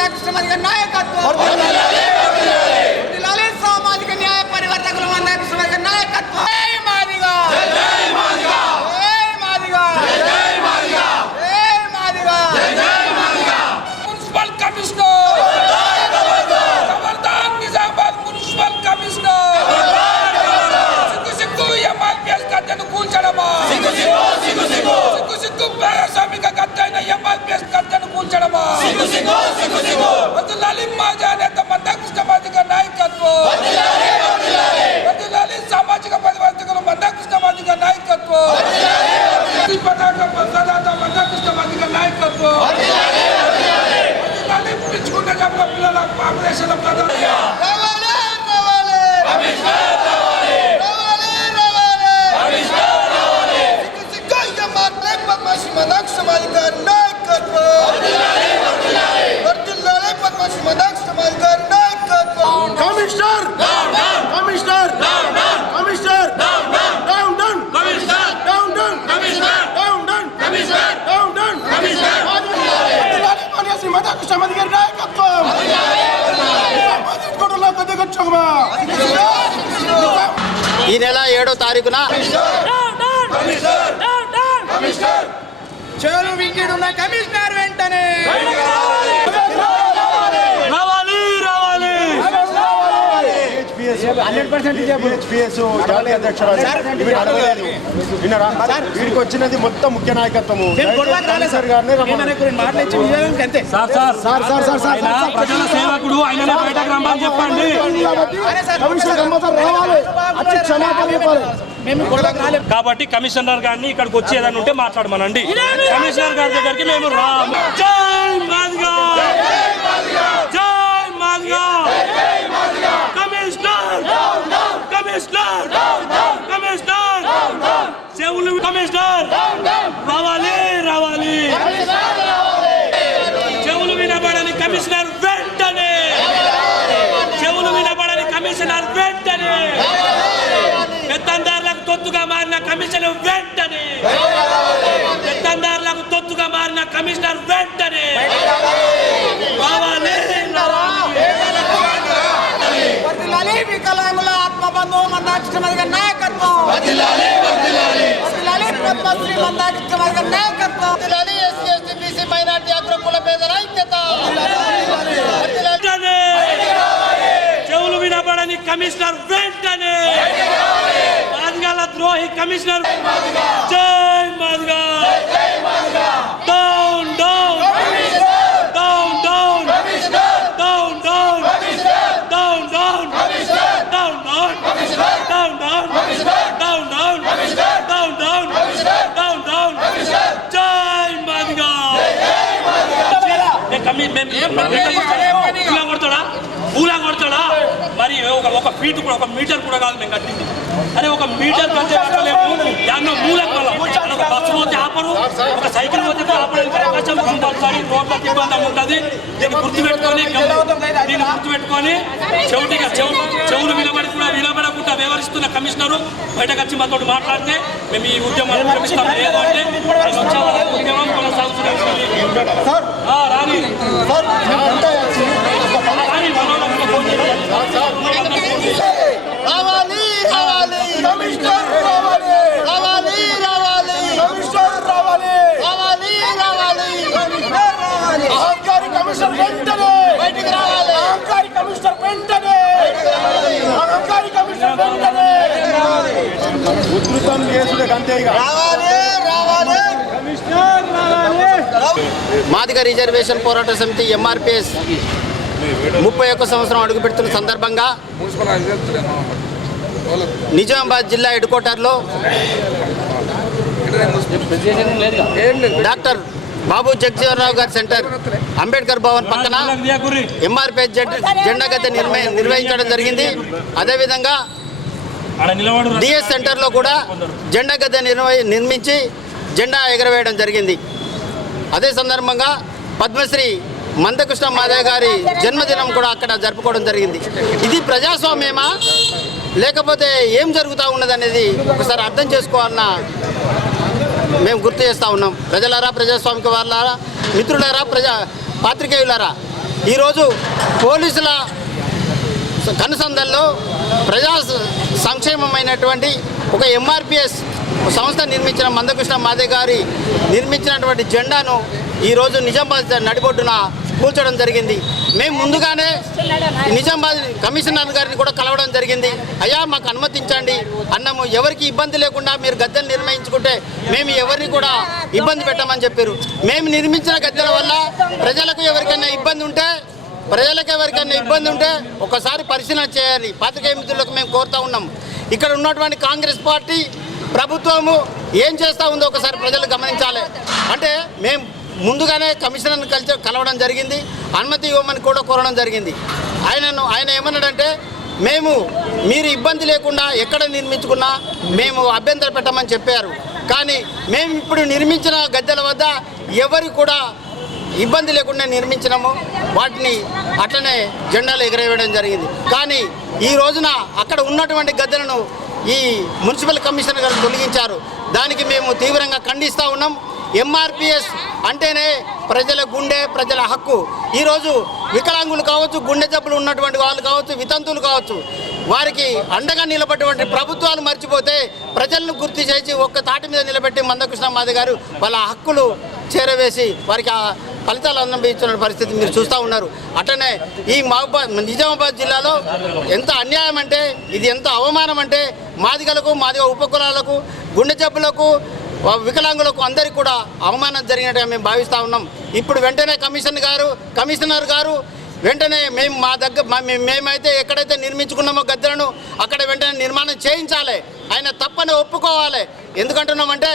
మందాకృష్ణ గారి నాయకత్వం, సామాజిక న్యాయ పరివర్తకుల మందాకృష్ణ గారి నాయకత్వం. మున్సిపల్ కమిషనర్ ఖబర్దార్, నిజామాబాద్ మున్సిపల్ కమిషనర్ సిగ్గు ఎంఆర్పిఎస్ గద్దెను కూల్చడమా, సిగ్గు ప్రజాస్వామిక గద్దె అయిన ఎంఆర్పిఎస్ గద్దెను కూల్చడమా, వదిలాలి మాజా నేత మందాకృష్ణ మాదిగ నాయకత్వం, వదిలాలి సామాజిక పరివర్తకులు మందాకృష్ణ మాదిగ నాయకత్వం, పతాక ప్రదాత మందాకృష్ణ మాదిగ నాయకత్వం, వదిలాలి పిచ్చుకుంట జబ్బ పిల్లల ఆపరేషన్ ప్రధాన మందాకృష్ణ మాదిగ నాయకత్వం, పద్మశ్రీ మందాకృష్ణ మాదిగ నాయకత్వం. Commissioner commissioner commissioner down down commissioner down down commissioner down down commissioner down down commissioner Padmashri Mandakrishna Madiga నాయకత్వం. ఈ నెల 7వ తారీఖున చెవులు వింటున్న కమిషనర్ వెంటనే వీడికి వచ్చినది మొత్తం ముఖ్య నాయకత్వము. ప్రజల సేవకుడు ఆయన బయటకు రమ్మని చెప్పండి. కాబట్టి కమిషనర్ గారిని ఇక్కడికి వచ్చి ఏదైనా ఉంటే మాట్లాడమనండి. కమిషనర్ గారి దగ్గరికి మేము రాము. జై మాదిగా, జై మాదిగా. కమిషనర్ కమిషనర్ కమిషనర్ చెవులు కమిషనర్ రావాలి రావాలి. చెవులు వినబడని కమిషనర్ వెంటనే, చెవులు వినబడని కమిషనర్ వెంటనే, పెత్తందారులకు తొత్తుగా మారిన కమిషనర్ వెంటనే, పెత్తందారులకు తొత్తుగా మారిన కమిషనర్ వెంటనే రావాలి రావాలి. వికలాంగుల ఆత్మబంధు మందాకృష్ణ మాదిగ నాయకత్వం, పద్మశ్రీ మందాకృష్ణ మాదిగ నాయకత్వం, ఎస్సీ ఎస్టీ బీసీ మైనార్టీ అగ్ర కుల పేదల ఐక్యత. చెవులు వినబడని కమిషనర్ వెంటనే, మాదిగల ద్రోహి కమిషనర్. జై Madiga, down down down down down down down down down down down down down down. జై మాదిగా. పూలా కొడతాడా మరి? ఒక ఫీట్ కూడా, ఒక మీటర్ కూడా కాదు మేము కట్టింది. అరే ఒక మీటర్ కంటే కట్టలేము. దానిలో మూలకు వల్ల ఒక బస్సు పోతే ఆపరు, ఒక సైకిల్ పోతే ఆపడానికి అవకాశం కంపల్సరీ. రోడ్లకు ఇబ్బంది ఉంటుంది. దీన్ని గుర్తుపెట్టుకొని చెవిటిగా చెవులు వినబడకుండా వ్యవహరిస్తున్న కమిషనరు బయటకు వచ్చి మాతో మాట్లాడితే మేము ఈ ఉద్యమాన్ని ప్రేమిస్తాం. లేదు అంటే ఉద్యమం కొనసాగుతున్నాం. రాని రావాలి రావాలి కమిషనర్ రావాలి రావాలి రావాలి కమిషనర్ రావాలి రావాలి రావాలి కమిషనర్ రావాలి. అహంకారి కమిషనర్ వెంటనే బయటికి రావాలి. అహంకారి కమిషనర్ వెంటనే, అహంకారి కమిషనర్ వెంటనే ఉధృతం చేసుడు అంతే. రావాలి రావాలి కమిషనర్ రావాలి. మాదిగ రిజర్వేషన్ పోరాట సమితి ఎంఆర్పిఎస్ 31వ సంవత్సరం అడుగుపెడుతున్న సందర్భంగా నిజామాబాద్ జిల్లా హెడ్ క్వార్టర్లో డాక్టర్ బాబు జగజీవనరావు గారి సెంటర్, అంబేద్కర్ భవన్ పక్కన ఎంఆర్పిఎస్ జెండా గద్దె నిర్వహించడం జరిగింది. అదేవిధంగా డిఎస్ సెంటర్లో కూడా జెండా గద్దె నిర్మించి జెండా ఎగరవేయడం జరిగింది. అదే సందర్భంగా పద్మశ్రీ మందకృష్ణ మాదిగ గారి జన్మదినం కూడా అక్కడ జరుపుకోవడం జరిగింది. ఇది ప్రజాస్వామ్యమా లేకపోతే ఏం జరుగుతూ ఉన్నదనేది ఒకసారి అర్థం చేసుకోవాలన్న మేము గుర్తు చేస్తూ ఉన్నాం. ప్రజలారా, ప్రజాస్వామిక వాళ్ళారా, మిత్రులారా, పాత్రికేయులారా, ఈరోజు పోలీసుల కనుసంధంలో ప్రజా సంక్షేమమైనటువంటి ఒక ఎంఆర్పిఎస్ సంస్థ నిర్మించిన మందకృష్ణ మాదిగ గారి నిర్మించినటువంటి జెండాను ఈరోజు నిజామాబాద్ నడిబొడ్డున కూల్చడం జరిగింది. మేము ముందుగానే నిజామాబాద్ కమిషనర్ గారిని కూడా కలవడం జరిగింది. అయ్యా మాకు అనుమతించండి అన్నము, ఎవరికి ఇబ్బంది లేకుండా మీరు గద్దెలు నిర్మించుకుంటే మేము ఎవరిని కూడా ఇబ్బంది పెట్టమని చెప్పారు. మేము నిర్మించిన గద్దెల వల్ల ప్రజలకు ఎవరికైనా ఇబ్బంది ఉంటే ఒకసారి పరిశీలన చేయాలి. పాత్రికేయ మిత్రులకు మేము కోరుతా ఉన్నాం. ఇక్కడ ఉన్నటువంటి కాంగ్రెస్ పార్టీ ప్రభుత్వము ఏం చేస్తూ ఉందో ఒకసారి ప్రజలు గమనించాలి. అంటే మేము ముందుగానే కమిషనర్ని కలవడం జరిగింది, అనుమతి ఇవ్వమని కూడా కోరడం జరిగింది. ఆయన ఏమన్నాడంటే మీరు ఇబ్బంది లేకుండా ఎక్కడ నిర్మించుకున్నా మేము అభ్యంతరం పెట్టమని చెప్పారు. కానీ మేము ఇప్పుడు నిర్మించిన గద్దెల వద్ద ఎవరికి కూడా ఇబ్బంది లేకుండా నిర్మించినాము, వాటిని అట్లనే జెండాలు ఎగరేయడం జరిగింది. కానీ ఈ రోజున అక్కడ ఉన్నటువంటి గద్దెలను ఈ మున్సిపల్ కమిషనర్ గారు తొలగించారు. దానికి మేము తీవ్రంగా ఖండిస్తూ ఉన్నాం. ఎంఆర్పిఎస్ అంటేనే ప్రజల గుండె, ప్రజల హక్కు. ఈరోజు వికలాంగులు కావచ్చు, గుండె జబ్బులు ఉన్నటువంటి వాళ్ళు కావచ్చు, వితంతువులు కావచ్చు, వారికి అండగా నిలబడేటువంటి ప్రభుత్వాలు మర్చిపోతే ప్రజలను గుర్తు చేసి ఒక్క తాటి మీద నిలబెట్టి మందకృష్ణ మాదిగ గారు వాళ్ళ హక్కులు చేరవేసి వారికి ఆ ఫలితాలు అనుభవించిన పరిస్థితి మీరు చూస్తూ ఉన్నారు. అట్లనే ఈ నిజామాబాద్ జిల్లాలో ఎంత అన్యాయం అంటే, ఇది ఎంత అవమానం అంటే, మాదిగలకు, మాదిగ ఉపకులాలకు, గుండె జబ్బులకు, వికలాంగులకు అందరికీ కూడా అవమానం జరిగినట్టుగా మేము భావిస్తూ ఉన్నాం. ఇప్పుడు వెంటనే కమిషనర్ గారు వెంటనే మేమైతే ఎక్కడైతే నిర్మించుకున్నామో గద్దెలను అక్కడ వెంటనే నిర్మాణం చేయించాలి. ఆయన తప్పని ఒప్పుకోవాలి. ఎందుకంటున్నామంటే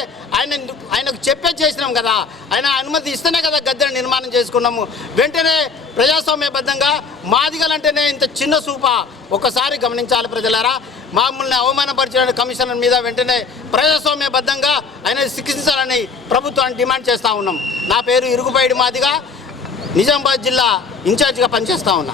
ఆయనకు చేసినాం కదా, ఆయన అనుమతి ఇస్తేనే కదా గద్దెలు నిర్మాణం చేసుకున్నాము. వెంటనే ప్రజాస్వామ్యబద్ధంగా మాదిగలంటేనే ఇంత చిన్న చూప ఒకసారి గమనించాలి ప్రజలారా. మమ్మల్ని అవమానపరిచిన కమిషనర్ మీద వెంటనే ప్రజాస్వామ్యబద్ధంగా ఆయన శిక్షించాలని ప్రభుత్వాన్ని డిమాండ్ చేస్తూ ఉన్నాం. నా పేరు ఇరుగుపైడి మాదిగ, నిజామాబాద్ జిల్లా ఇన్ఛార్జిగా పనిచేస్తూ ఉన్నా.